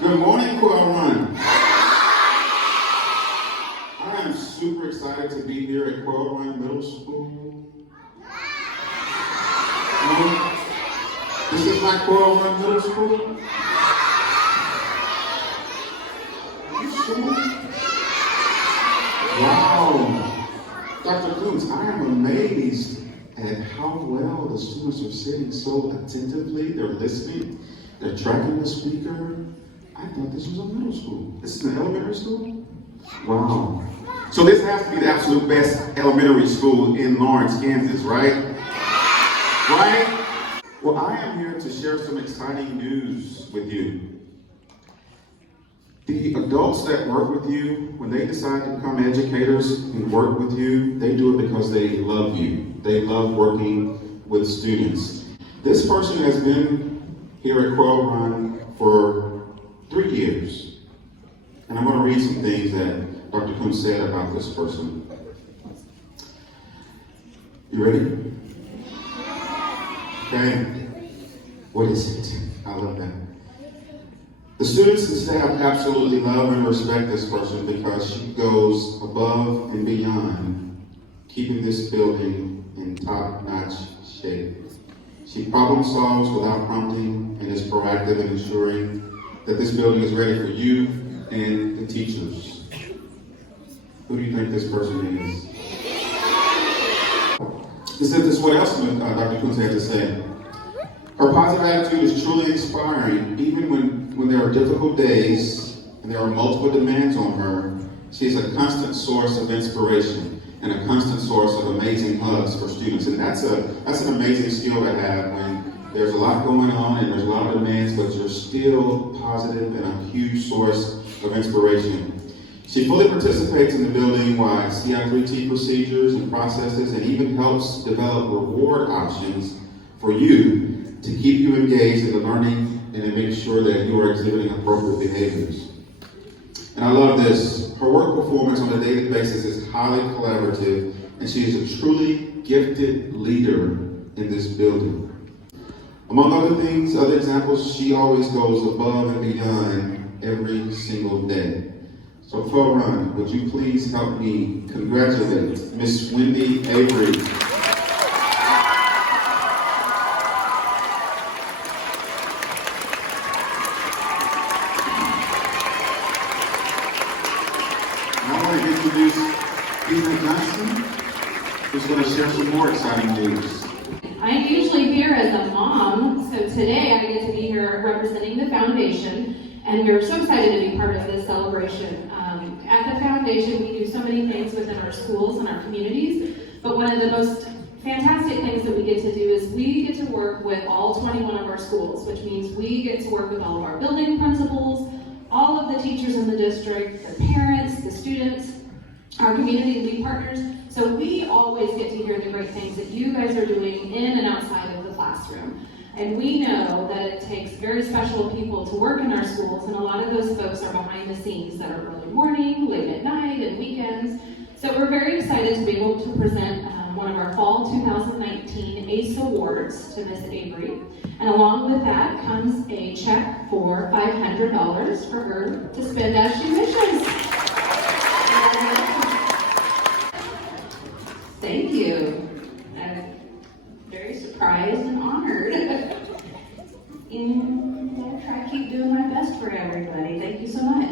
Good morning, Quail Run. I am super excited to be here at Quail Run Middle School. This is my Quail Run Middle School. Wow. Dr. Coons, I am amazed at how well the students are sitting so attentively. They're listening. They're tracking the speaker. I thought this was a middle school. This is an elementary school? Wow. So this has to be the absolute best elementary school in Lawrence, Kansas, right? Right? Well, I am here to share some exciting news with you. The adults that work with you, when they decide to become educators and work with you, they do it because they love you. They love working with students. This person has been here at Quail Run for 3 years. And I'm going to read some things that Dr. Kuhn said about this person. You ready? Okay. What is it? I love that. The students and staff absolutely love and respect this person because she goes above and beyond keeping this building in top-notch shape. She problem solves without prompting and is proactive in ensuring that this building is ready for you and the teachers. Who do you think this person is? This is what else Dr. Kuntz had to say. Her positive attitude is truly inspiring. Even when there are difficult days and there are multiple demands on her, she is a constant source of inspiration and a constant source of amazing hugs for students. And that's an amazing skill to have when there's a lot going on and there's a lot of demands, but you're still positive and a huge source of inspiration. She fully participates in the building-wide CI3T procedures and processes and even helps develop reward options for you to keep you engaged in the learning and to make sure that you are exhibiting appropriate behaviors. And I love this. Her work performance on a daily basis is highly collaborative, and she is a truly gifted leader in this building. Among other things, other examples, she always goes above and beyond every single day. So Quail Run, would you please help me congratulate Miss Wendy Avery. I want to introduce Dena Johnston, who's going to share some more exciting news. I'm usually here as a mom, so today I get to be here representing the foundation, and we're so excited to be part of this celebration. At the foundation, we do so many things within our schools and our communities, but one of the most fantastic things that we get to do is we get to work with all 21 of our schools, which means we get to work with all of our building principals, all of the teachers in the district, the parents, the students, our community lead partners. So we always get to hear the great things that you guys are doing in and outside of the classroom. And we know that it takes very special people to work in our schools, and a lot of those folks are behind the scenes that are early morning, late at night, and weekends. So we're very excited to be able to present one of our fall 2019 A.C.E awards to Miss Avery. And along with that comes a check for $500 for her to spend as she wishes. Thank you. I'm very surprised and honored. And I'll try to keep doing my best for everybody. Thank you so much.